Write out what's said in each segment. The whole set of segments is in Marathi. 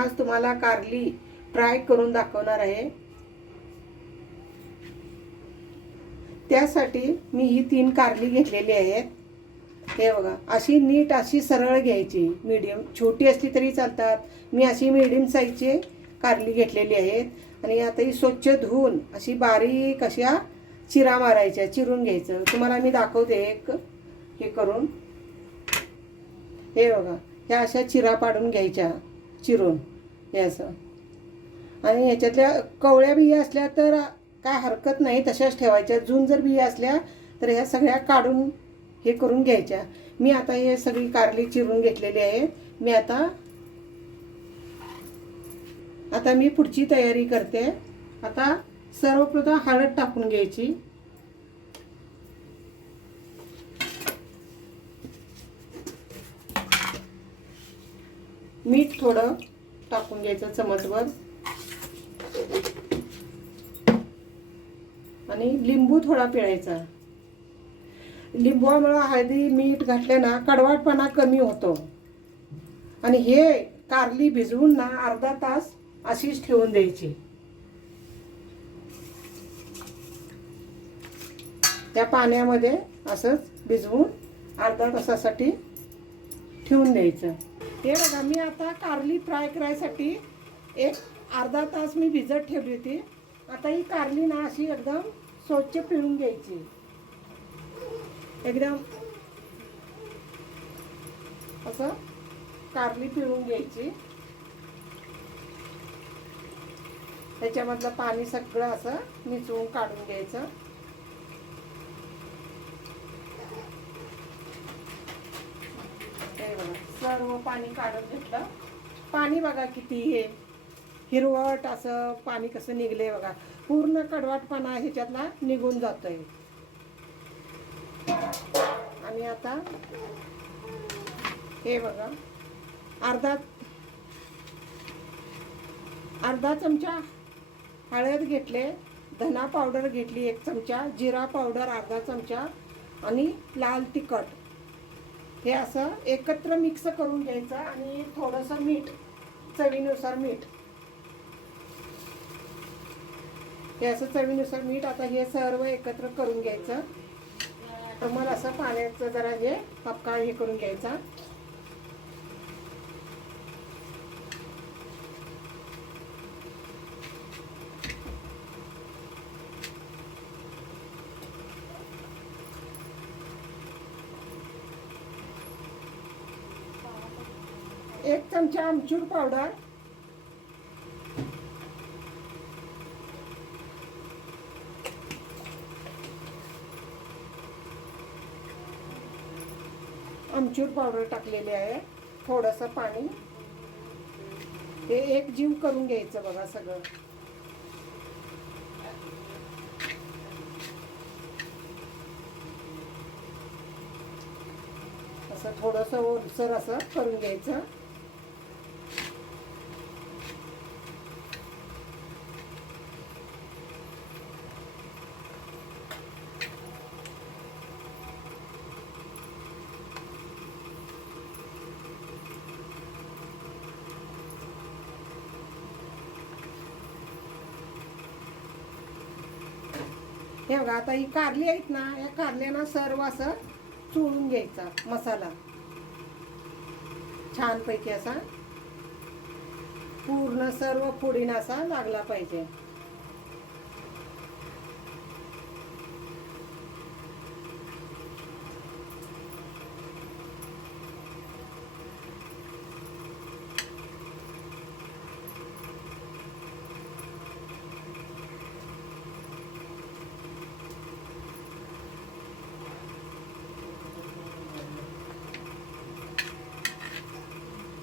आज तुम्हाला कारली फ्राय करून दाखवणार आहे। त्यासाठी मी ही 3 कारली घेतलेली आहेत। हे बघा, अशी नीट अशी सरळ घ्यायची, मीडियम छोटी असली तरी चालतात। मी अशी मीडियम साईजची कारली घेतलेली आहेत आणि आता ही स्वच्छ धुवून अशी बारीक अशा चिरा मारायच्या, चिरून घ्यायचं। तुम्हाला मी दाखवते एक हे करून। हे बघा, ह्या अशा चिरा पाडून घ्यायच्या चिरून, हे असं। आणि ह्याच्यातल्या कवळ्या बिया असल्या तर काय हरकत नाही, तशाच ठेवायच्या। जून जर बिया असल्या तर ह्या सगळ्या काढून हे करून घ्यायच्या। मी आता हे सगळी कारली चिरून घेतलेली आहे। मी आता मी पुढची तयारी करते। आता सर्वप्रथम हळद टाकून घ्यायची, मीठ थोडं टाकून घ्यायचं चमचभर, आणि लिंबू थोडा पिळायचा। लिंबूमुळे हळदी मीठ घातलं ना कडवटपणा कमी होतो। आणि हे कारली भिजवून ना अर्धा तास अशीच ठेवून द्यायची। त्या पाण्यामध्ये असंच भिजवून अर्धा तासासाठी ठेवून द्यायचं। हे बघा, मी आता कारली फ्राय करायसाठी एक अर्धा तास मी भिजत ठेवली होती। आता ही कारली ना अशी एकदम स्वच्छ पिळून घ्यायची, एकदम असं कारली पिळून घ्यायची। त्याच्यामधलं पाणी सगळं असं निचवून काढून घ्यायचं। हे बघा, सर्व पाणी काढून घेतलं। पाणी बघा किती हे हिरवट असं पाणी कसं निघले बघा, पूर्ण कडवटपणा ह्याच्यातला निघून जातोय। आणि आता हे बघा, अर्धा चमचा हळद घेतले, धना पावडर घेतली 1 चमचा, जिरा पावडर अर्धा चमचा आणि लाल तिखट, हे असं एकत्र मिक्स करून घ्यायचं। आणि थोडंसं मीठ, चवीनुसार मीठ, हे असं चवीनुसार मीठ। आता हे सर्व एकत्र करून घ्यायचं। नॉर्मल असं पाण्याचं जरा हे पक्का हे करून घ्यायचा। एक चमचा आमचूर पावडर, आमचूर पावडर टाकलेली आहे, थोडंसं पाणी, हे एक जीव करून घ्यायचं बघा सगळं। असं थोडंसं ओलसर असं करून घ्यायचं। हे बघा, आता ही कारली आहेत ना, या कारल्यांना सर्व असं चोळून घ्यायचा मसाला छानपैकी असा पूर्ण सर्व फोडीने असा लागला पाहिजे।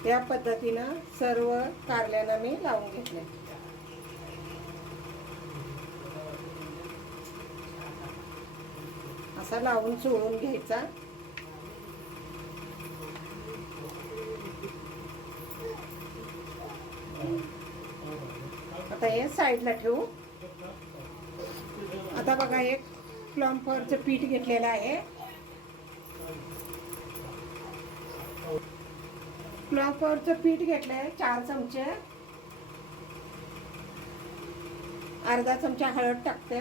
या पद्धतीनं सर्व कारल्यांना मी लावून घेतले। असा लावून चोळून घ्यायचा। आता हे साईडला ठेवू। आता बघा, एक कॉर्नफ्लॉवरचं पीठ घेतलेलं आहे। कॉर्नफ्लॉवरचं पीठ घेतलंय 4 चमचे. अर्धा चमचा हळद टाकते.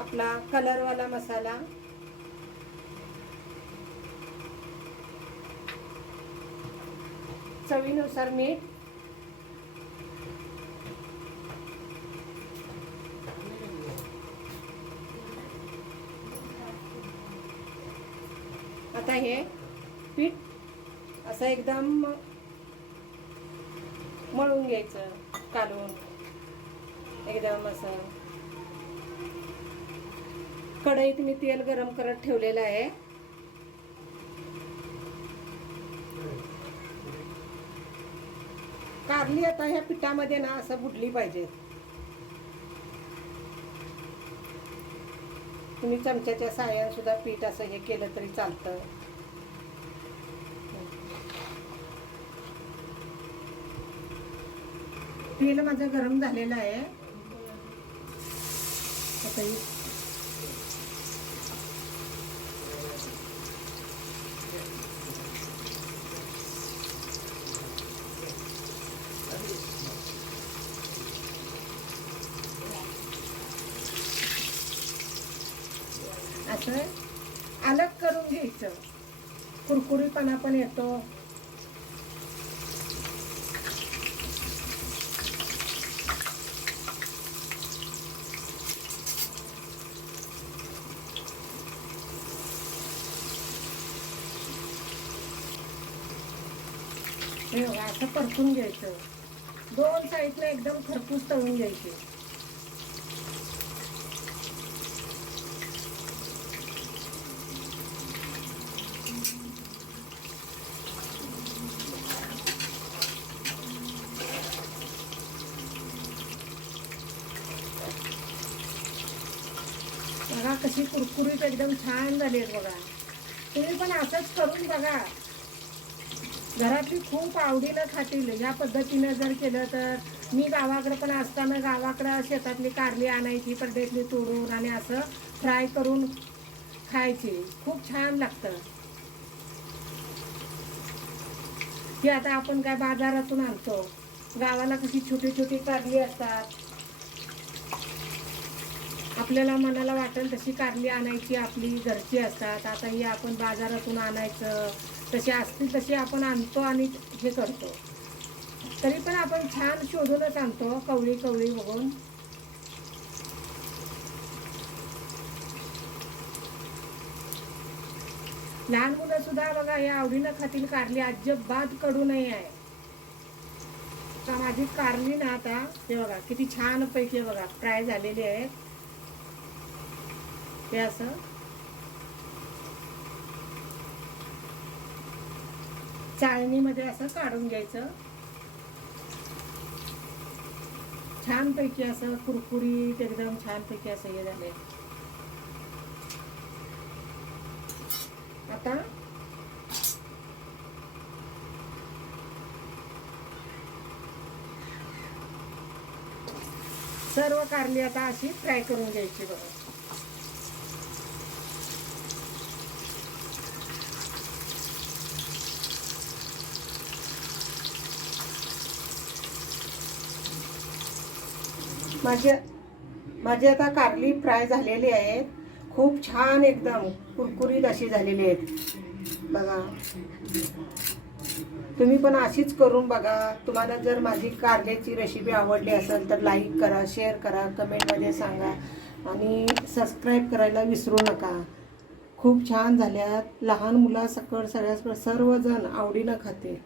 आपला कलरवाला मसाला, चवीनुसार मीठ, आता हे पीठ असं एकदम मळून घ्यायचं, काढून एकदम असं. कढईत मी तेल गरम करत ठेवलेलं आहे. कारली आता ह्या पिठामध्ये ना असं बुडली पाहिजे. तुम्ही चमच्याच्या साह्याने सुद्धा पीठ असं हे केलं तरी चालतं. तेल माझं गरम झालेलं आहे. असं अलग करून घ्यायचं, कुरकुरीपणा पण येतो. हे बघा असं परतून घ्यायचं. 2 साईडला एकदम खरपूस तळून घ्यायचे. बघा कशी कुरकुरीत एकदम छान झाली आहेत बघा. तुम्ही पण असंच करून बघा. घरातली खूप आवडीनं खातील या पद्धतीनं जर केलं तर. मी गावाकडे पण असताना गावाकडं शेतातली कारली आणायची, परडेतली तोडून आणि असं फ्राय करून खायची. खूप छान लागतं. ती आता आपण काय बाजारातून आणतो. गावाला कशी छोटी छोटी कारली असतात. आपल्याला मनाला वाटेल तशी कारली आणायची, आपली घरची असतात. आता ही आपण बाजारातून आणायचं, तशी असतील तशी आपण आणतो आणि हे करतो. तरी पण आपण छान शोधूनच आणतो, कवळी कवळी बघून. लहान मुलं सुद्धा बघा या आवडीनं खातील कारली. अजिबात कडू नाही आहे. तर माझी कारली ना आता हे बघा किती छान पैकी बघा फ्राय झालेली आहे. हे असं चाळणीमध्ये असं काढून घ्यायचं. छानपैकी असं कुरकुरीत एकदम छानपैकी असं हे झालंय. आता सर्व कारली आता अशी फ्राय करून घ्यायची बघा. माझी आता कारली फ्राय झालेली आहेत. खूप छान एकदम कुरकुरीत अशी झालेली आहेत बघा. तुम्ही पण अशीच करून बघा. तुम्हाला जर माझी कारल्याची रेसिपी आवडली असेल तर लाईक करा, शेअर करा, कमेंटमध्ये सांगा आणि सबस्क्राईब करायला विसरू नका. खूप छान झाल्यात. लहान मुलासकट सगळ्या सर्वजण आवडीनं खाते.